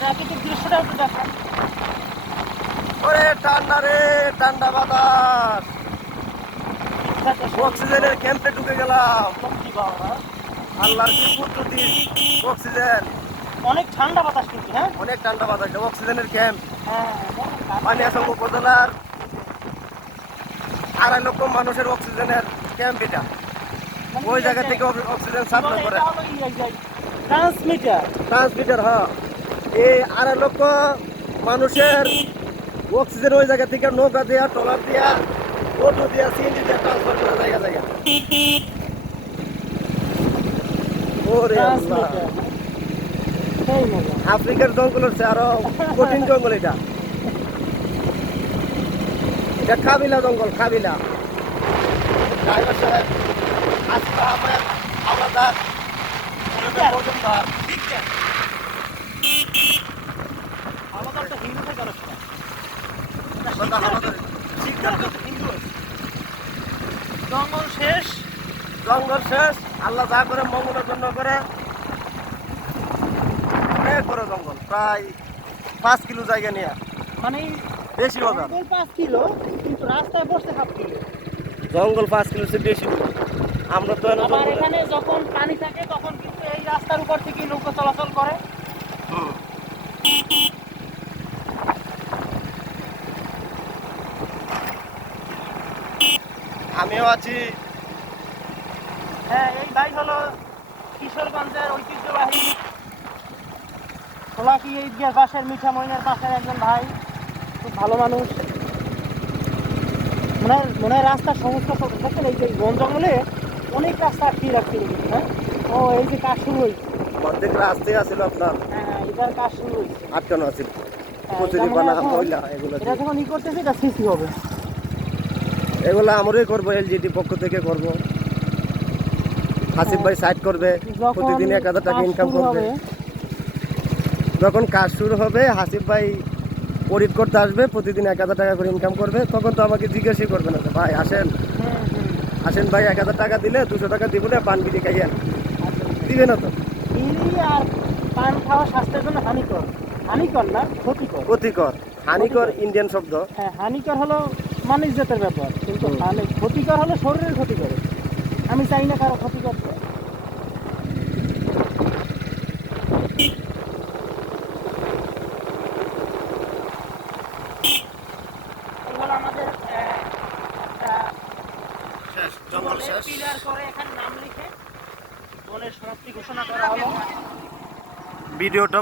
প্রাকৃতিক দৃশ্যটা একটু দেখান। ওরে ঠান্ডা রে, ঠান্ডা বাতাস, অক্সিজেনের ক্যাম্পে ঢুকে গেলাম। আল্লাহর কি কুদরতি অক্সিজেন, অনেক ঠান্ডা বাতাস কিন্তু। হ্যাঁ, অনেক ঠান্ডা বাতাস, অক্সিজেনের ক্যাম্প। হ্যাঁ, পানিয়াসং উপজেলার 2.5 লক্ষ মানুষের অক্সিজেনের ক্যাম্প এটা। ওই জায়গা থেকে অক্সিজেন সাপ্লাই করে ট্রান্সমিটার। ট্রান্সমিটার। হ্যাঁ, এই 2.5 লক্ষ মানুষের অক্সিজেন ওই জায়গা থেকে নৌকা দিয়া, ট্রলার দিয়া, অটো দিয়া, সিএনজি দিয়া ট্রান্সফার করে জায়গা জায়গা। ওরে আল্লাহ, আফ্রিকার জঙ্গল হচ্ছে আরো কঠিন জঙ্গল এটা। এটা কাবিলা জঙ্গল, কাবিলা। ড্রাইভার সাহেব আসিফ আহমেদ হাওলাদার মজুমদার। জঙ্গল শেষ, জঙ্গল শেষ, আল্লাহ যা করে মঙ্গলের জন্য করে। অনেক বড় জঙ্গল, প্রায় 5 কিলো জায়গা নিয়ে, মানে বেশি হবে। জঙ্গল 5 কিলো, কিন্তু রাস্তায় বসতে 7 কিলো। জঙ্গল 5 কিলো চেয়ে বেশি। আমরা তো আবার এখানে যখন পানি থাকে তখন কিন্তু এই রাস্তার উপর থেকে নৌকা চলাচল করে। আমিও আছি। হ্যাঁ, এই ভাই হলো কিশোরগঞ্জের ঐতিহ্যবাহী খোলাকি এই বাসের মিঠা মইনের পাশের একজন ভাই, খুব ভালো মানুষ। মনে হয় রাস্তার সমস্যা দেখেন, এই যে বন জঙ্গলে অনেক রাস্তা আটকিয়ে রাখছে। হ্যাঁ, ও এই যে কাজ শুরু হয়েছে। অর্ধেক রাস্তায় আছিল আপনার হ্যাঁ, এবার কাজ শুরু হয়েছে। আটকানো আছিল। হ্যাঁ, কচুরি এটা পানা, মনে হয় ময়লা এগুলো এটা যখন করতেছে এটা সিসি হবে। এগুলো আমরাই করবো, এলজিডি পক্ষ থেকে করব। হাসিফ ভাই সাইড করবে, যখন প্রতিদিন 1000 টাকা কাজ ইনকাম শুরু করবে। হবে, যখন কাজ শুরু হবে হাসিফ ভাই অডিট করতে আসবে, প্রতিদিন 1000 টাকা করে ইনকাম করবে। তখন তো আমাকে জিজ্ঞাসাই করবে না যে ভাই আসেন, আসেন ভাই 1000 টাকা দিলে 200 টাকা দিব না, পান বিড়ি খাইয়েন, দিবে না তো। বিড়ি আর পান খাওয়া স্বাস্থ্যের জন্য হানিকর। হানিকর না, ক্ষতিকর। ক্ষতিকর, হানিকর ইন্ডিয়ান শব্দ। হ্যাঁ, হানিকর হলো মানুষ জাতের ব্যাপার, কিন্তু ক্ষতিকর হলো শরীরের ক্ষতি করে। আমি চাই না কারো ক্ষতি করতে। এগুলো আমাদের জঙ্গল শেষ। পিলার করে এখানে নাম লিখে বনের সমাপ্তি ঘোষণা করা হলো। ভিডিওটা